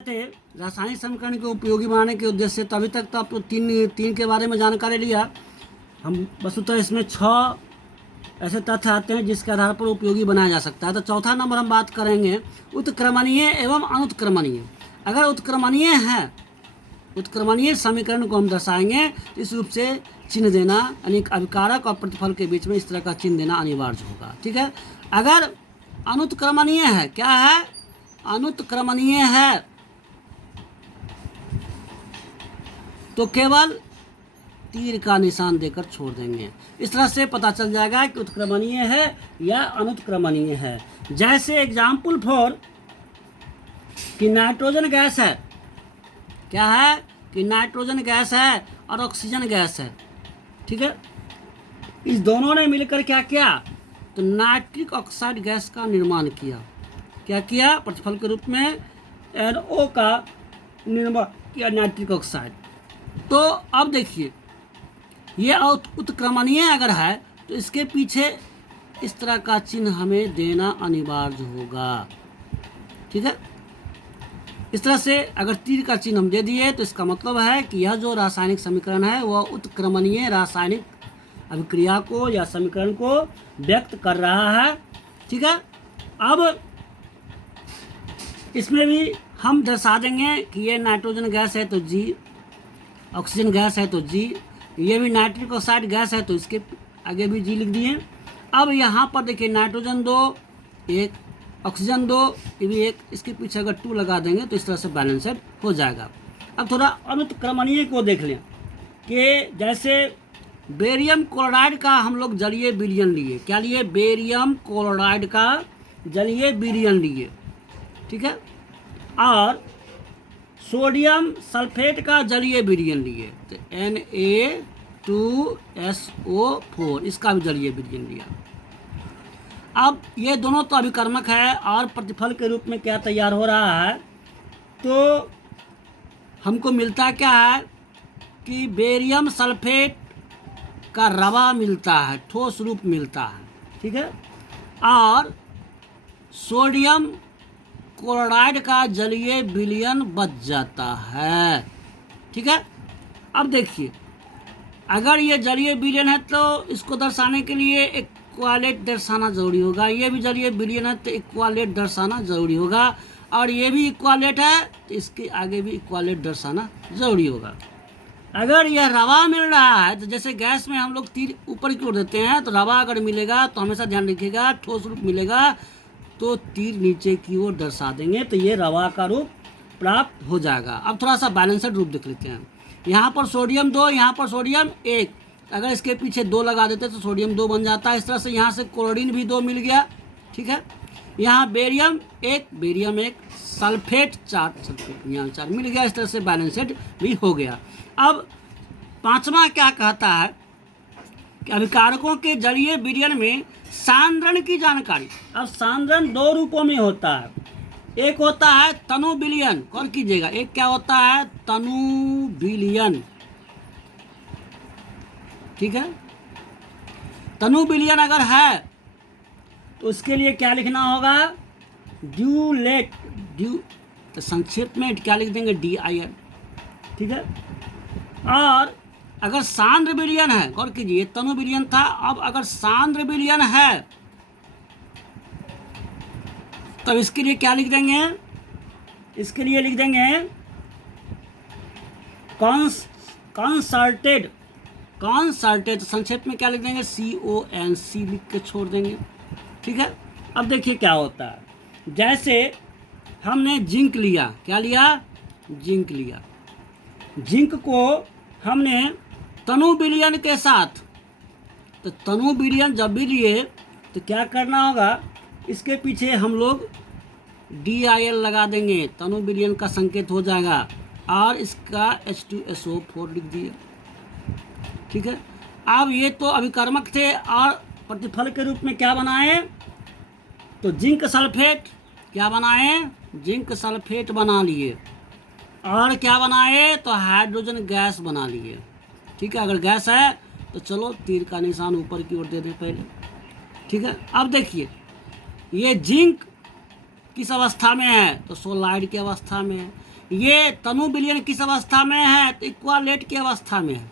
रासायनिक समीकरण के उपयोगी बनाने के उद्देश्य से, तो अभी तक तो आप तीन के बारे में जानकारी लिया। हम वस्तुतः इसमें 6 ऐसे तथ्य आते हैं जिसके आधार पर उपयोगी बनाया जा सकता है। तो चौथा नंबर हम बात करेंगे उत्क्रमणीय एवं अनुत्क्रमणीय। अगर उत्क्रमणीय है, उत्क्रमणीय समीकरण को हम दर्शाएंगे तो इस रूप से चिन्ह देना, यानी अभिकारक और प्रतिफल के बीच में इस तरह का चिन्ह देना अनिवार्य होगा। ठीक है। अगर अनुत्क्रमणीय है, क्या है? अनुत्क्रमणीय है तो केवल तीर का निशान देकर छोड़ देंगे। इस तरह से पता चल जाएगा कि उत्क्रमणीय है या अनुत्क्रमणीय है। जैसे एग्जाम्पल फॉर कि नाइट्रोजन गैस है, क्या है? कि नाइट्रोजन गैस है और ऑक्सीजन गैस है। ठीक है। इस दोनों ने मिलकर क्या किया? तो नाइट्रिक ऑक्साइड गैस का निर्माण किया। क्या किया? प्रतिफल के रूप में NO का निर्माण किया, नाइट्रिक ऑक्साइड। तो अब देखिए, ये उत्क्रमणीय अगर है तो इसके पीछे इस तरह का चिन्ह हमें देना अनिवार्य होगा। ठीक है। इस तरह से अगर तीर का चिन्ह हम दे दिए तो इसका मतलब है कि यह जो रासायनिक समीकरण है वह उत्क्रमणीय रासायनिक अभिक्रिया को या समीकरण को व्यक्त कर रहा है। ठीक है। अब इसमें भी हम दर्शा देंगे कि ये नाइट्रोजन गैस है तो G, ऑक्सीजन गैस है तो G, ये भी नाइट्रिक ऑक्साइड गैस है तो इसके आगे भी G लिख दिए। अब यहाँ पर देखिए नाइट्रोजन 2 1, ऑक्सीजन 2, ये भी 1, इसके पीछे अगर 2 लगा देंगे तो इस तरह से बैलेंसड हो जाएगा। अब थोड़ा अनुत्क्रमणीय को देख लें कि जैसे बेरियम क्लोराइड का हम लोग जलीय विलयन लिए। क्या लिए? बेरियम क्लोराइड का जलीय विलयन लिए। ठीक है। और सोडियम सल्फेट का जलीय विलयन लिए, तो Na2SO4, इसका भी जलीय विलयन लिया। अब ये दोनों तो अभिकर्मक है और प्रतिफल के रूप में क्या तैयार हो रहा है? तो हमको मिलता क्या है कि बेरियम सल्फेट का रवा मिलता है, ठोस रूप मिलता है। ठीक है। और सोडियम क्लोराइड का जलीय विलयन बच जाता है। ठीक है। अब देखिए, अगर ये जलीय विलयन है तो इसको दर्शाने के लिए इक्वालेट दर्शाना जरूरी होगा। ये भी जलीय विलयन है तो इक्वालेट दर्शाना जरूरी होगा, और ये भी इक्वालेट है तो इसके आगे भी इक्वालेट दर्शाना जरूरी होगा। अगर यह रवा मिल रहा है तो जैसे गैस में हम लोग तीर ऊपर की ओर देते हैं, तो रवा अगर मिलेगा तो हमेशा ध्यान रखिएगा, ठोस रूप मिलेगा तो तीर नीचे की ओर दर्शा देंगे तो ये रवा का रूप प्राप्त हो जाएगा। अब थोड़ा सा बैलेंसड रूप देख लेते हैं। यहाँ पर सोडियम 2, यहाँ पर सोडियम 1, अगर इसके पीछे 2 लगा देते तो सोडियम 2 बन जाता है। इस तरह से यहाँ से क्लोरीन भी 2 मिल गया। ठीक है। यहाँ बेरियम 1, सल्फेट 4, सल्फेट यहाँ 4 मिल गया। इस तरह से बैलेंसड भी हो गया। अब पांचवा क्या कहता है कि अभिकारकों के जलीय विलयन में सांद्रण की जानकारी। अब सांद्रण 2 रूपों में होता है। एक होता है तनु विलयन, गौर कीजिएगा, एक क्या होता है? तनु विलयन। ठीक है। तनु विलयन अगर है तो उसके लिए क्या लिखना होगा? ड्यूलेट, तो संक्षेप में क्या लिख देंगे? DIN। ठीक है। और अगर सांद्र विलयन है, गौर कीजिए, तनु विलयन था, अब अगर सांद्र विलयन है तो इसके लिए क्या लिख देंगे? इसके लिए लिख देंगे कॉन्सर्टेड, तो संक्षेप में क्या लिख देंगे? CONC लिख के छोड़ देंगे। ठीक है। अब देखिए क्या होता है। जैसे हमने जिंक लिया, क्या लिया? जिंक लिया। जिंक को हमने तनु विलयन के साथ, तो तनु विलयन जब भी लिए तो क्या करना होगा? इसके पीछे हम लोग DIL लगा देंगे, तनु विलयन का संकेत हो जाएगा, और इसका H2SO4 लिख दिए। ठीक है। अब ये तो अभिकर्मक थे और प्रतिफल के रूप में क्या बनाए? तो जिंक सल्फेट क्या बनाए? जिंक सल्फेट बना लिए। और क्या बनाए? तो हाइड्रोजन गैस बना लिए। ठीक है। अगर गैस है तो चलो तीर का निशान ऊपर की ओर दे दें पहले। ठीक है। अब देखिए, ये जिंक किस अवस्था में है? तो सोलाइड की अवस्था में है। ये तनु विलयन किस अवस्था में है? तो इक्वालेट की अवस्था में है।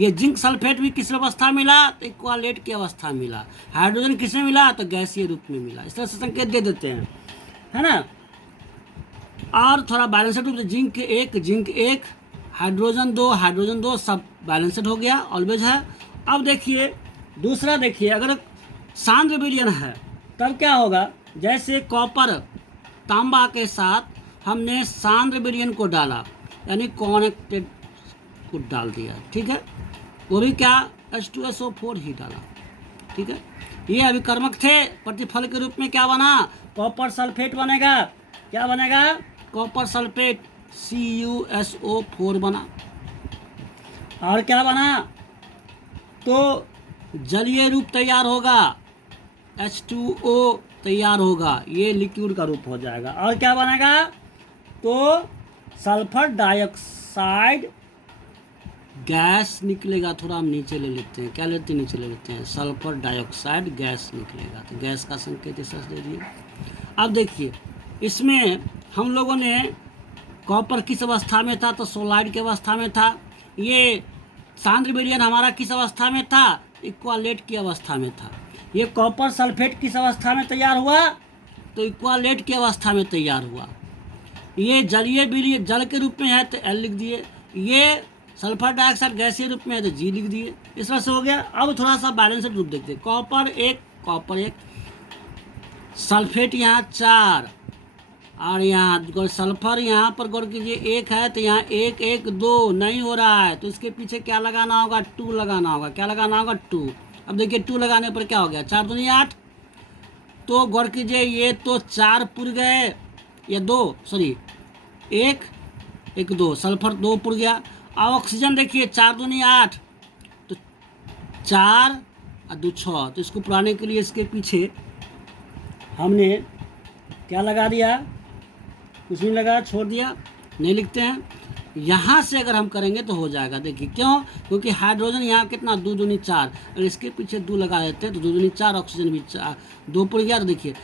ये जिंक सल्फेट भी किस अवस्था मिला? तो इक्वालेट की अवस्था मिला। हाइड्रोजन किसमें मिला? तो गैसीय रूप में मिला। इस तरह से संकेत दे देते हैं, है ना। और थोड़ा बैलेंस्ड रूप से जिंक एक, हाइड्रोजन दो सब बैलेंस्ड हो गया, ऑलवेज है। अब देखिए दूसरा, देखिए अगर सांद्र विलयन है तब क्या होगा? जैसे कॉपर तांबा के साथ हमने सांद्र विलयन को डाला, यानी कनेक्टेड को डाल दिया, ठीक है, वो भी क्या? H2SO4 ही डाला, ठीक है। ये अभिकर्मक थे। प्रतिफल के रूप में क्या बना? कॉपर सल्फेट बनेगा। क्या बनेगा? कॉपर सल्फेट CuSO4 बना। और क्या बना? तो जलीय रूप तैयार होगा, H2O तैयार होगा, ये लिक्विड का रूप हो जाएगा। और क्या बनेगा? तो सल्फर डाइऑक्साइड गैस निकलेगा। थोड़ा हम नीचे ले लेते हैं, क्या लेते हैं? नीचे ले लेते हैं। सल्फर डाइऑक्साइड गैस निकलेगा, तो गैस का संकेत इस तरह से दे दिए। अब देखिए इसमें हम लोगों ने कॉपर किस अवस्था में था? तो सोलाइड की अवस्था में था। ये सांद्र विलयन हमारा किस अवस्था में था? इक्वालेट की अवस्था में था। ये कॉपर सल्फेट किस अवस्था में तैयार हुआ? तो इक्वालेट की अवस्था में तैयार हुआ। ये जलीय विलयन जल के रूप में है तो L लिख दिए। ये सल्फर डाइऑक्साइड गैसीय रूप में है तो G लिख दिए। इस तरह से हो गया। अब थोड़ा सा बैलेंस्ड रूप देखते हैं। कॉपर एक, सल्फेट यहाँ 4, और यहाँ सल्फर यहाँ पर गौर कीजिए 1 है, तो यहाँ 1 1 2 नहीं हो रहा है, तो इसके पीछे क्या लगाना होगा? 2 लगाना होगा। क्या लगाना होगा? 2। अब देखिए 2 लगाने पर क्या हो गया? 4 दूनी 8। तो गौर कीजिए ये तो 4 पुर गए, या 2, सॉरी 1 1 2, सल्फर 2 पुर गया। अब ऑक्सीजन देखिए 4 दूनी 8, तो 4 और 2 6, तो इसको पुराने के लिए इसके पीछे हमने क्या लगा दिया? कुछ नहीं लगा, छोड़ दिया, नहीं लिखते हैं। यहाँ से अगर हम करेंगे तो हो जाएगा। देखिए क्यों? क्योंकि हाइड्रोजन यहाँ कितना? 2 दूनी 4, अगर इसके पीछे 2 लगा देते हैं तो 2 दूनी 4, ऑक्सीजन भी 4 2 पुर गया। तो देखिए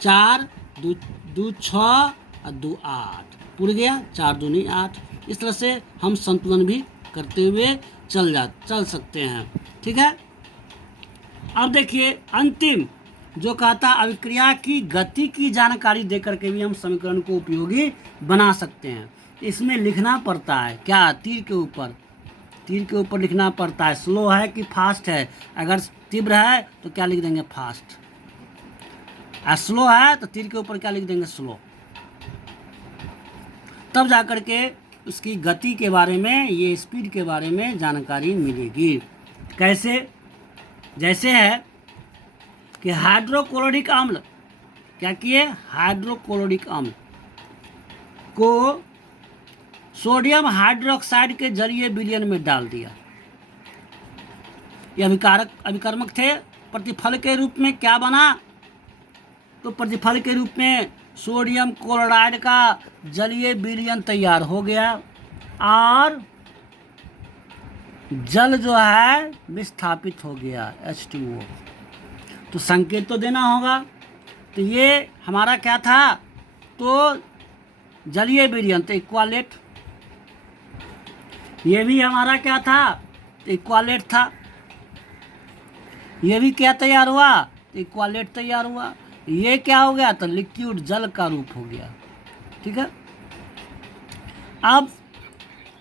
4 2 6 और 2 8 पुर गया, 4 दूनी 8। इस तरह से हम संतुलन भी करते हुए चल सकते हैं, ठीक है। अब देखिए अंतिम जो कहता अभिक्रिया की गति की जानकारी देकर के भी हम समीकरण को उपयोगी बना सकते हैं। इसमें लिखना पड़ता है क्या? तीर के ऊपर लिखना पड़ता है, स्लो है कि फास्ट है। अगर तीव्र है तो क्या लिख देंगे? फास्ट। और स्लो है तो तीर के ऊपर क्या लिख देंगे? स्लो। तब जाकर के उसकी गति के बारे में, ये स्पीड के बारे में जानकारी मिलेगी। कैसे? जैसे है कि हाइड्रोक्लोरिक अम्ल क्या किए? हाइड्रोक्लोरिक अम्ल को सोडियम हाइड्रोक्साइड के जलीय विलयन में डाल दिया। ये अभिकर्मक थे। प्रतिफल के रूप में क्या बना? तो प्रतिफल के रूप में सोडियम क्लोराइड का जलीय विलयन तैयार हो गया, और जल जो है विस्थापित हो गया, H2O। तो संकेत तो देना होगा। तो ये हमारा क्या था? तो जलीय विलयन, तो इक्वालेट। ये भी हमारा क्या था? तो इक्वालेट था। ये भी क्या तैयार हुआ? तो इक्वालेट तैयार हुआ। ये क्या हो गया? तो लिक्विड जल का रूप हो गया, ठीक है। अब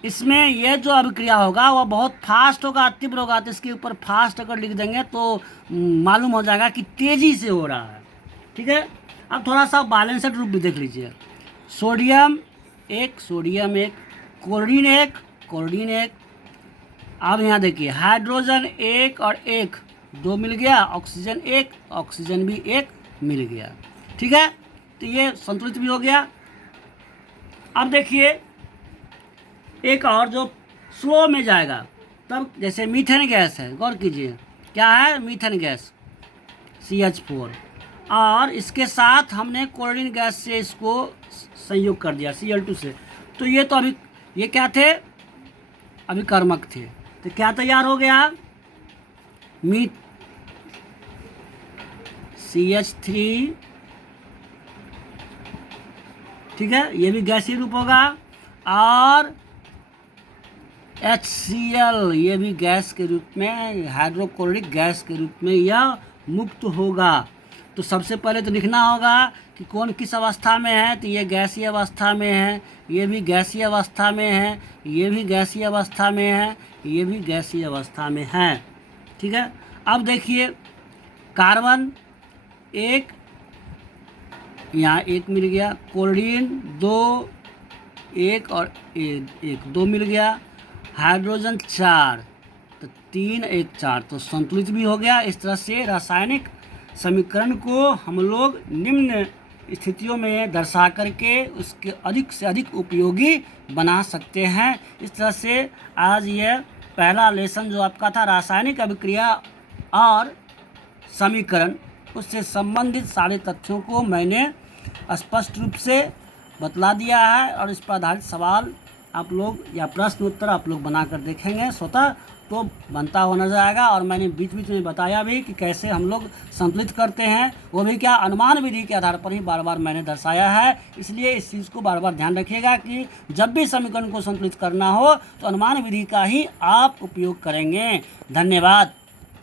इसमें ये जो अभिक्रिया होगा वह बहुत फास्ट होगा, तीव्र होगा। तो इसके ऊपर फास्ट अगर लिख देंगे तो मालूम हो जाएगा कि तेजी से हो रहा है, ठीक है। अब थोड़ा सा बैलेंस्ड रूप भी देख लीजिए। सोडियम एक, क्लोरीन एक। अब यहाँ देखिए हाइड्रोजन 1 और 1 2 मिल गया, ऑक्सीजन 1, ऑक्सीजन भी 1 मिल गया, ठीक है। तो ये संतुलित भी हो गया। अब देखिए एक और जो स्लो में जाएगा, तब जैसे मीथेन गैस है, गौर कीजिए क्या है? मीथेन गैस CH4, और इसके साथ हमने क्लोरीन गैस से इसको संयोग कर दिया Cl2 से। तो ये तो अभी ये क्या थे? अभिकर्मक थे। तो क्या तैयार हो गया? CH3 ठीक है, ये भी गैसीय रूप होगा। और HCl ये भी गैस के रूप में, हाइड्रोक्लोरिक गैस के रूप में यह मुक्त होगा। तो सबसे पहले तो लिखना होगा कि कौन किस अवस्था में है। तो ये गैसीय अवस्था में है, ये भी गैसीय अवस्था में है, ये भी गैसीय अवस्था में है, ये भी गैसीय अवस्था में है। ठीक है, अब देखिए कार्बन एक, यहाँ एक मिल गया, क्लोरीन दो, एक और एक दो मिल गया, हाइड्रोजन 4, तो 3 1 4, तो संतुलित भी हो गया। इस तरह से रासायनिक समीकरण को हम लोग निम्न स्थितियों में दर्शा करके उसके अधिक से अधिक उपयोगी बना सकते हैं। इस तरह से आज यह पहला लेसन जो आपका था रासायनिक अभिक्रिया और समीकरण, उससे संबंधित सारे तथ्यों को मैंने स्पष्ट रूप से बतला दिया है। और इस पर आधारित सवाल आप लोग या प्रश्न उत्तर आप लोग बनाकर देखेंगे स्वतः तो बनता हुआ नजर आएगा। और मैंने बीच बीच में बताया भी कि कैसे हम लोग संतुलित करते हैं, वो भी क्या अनुमान विधि के आधार पर ही बार बार मैंने दर्शाया है। इसलिए इस चीज़ को बार बार ध्यान रखिएगा कि जब भी समीकरण को संतुलित करना हो तो अनुमान विधि का ही आप उपयोग करेंगे। धन्यवाद।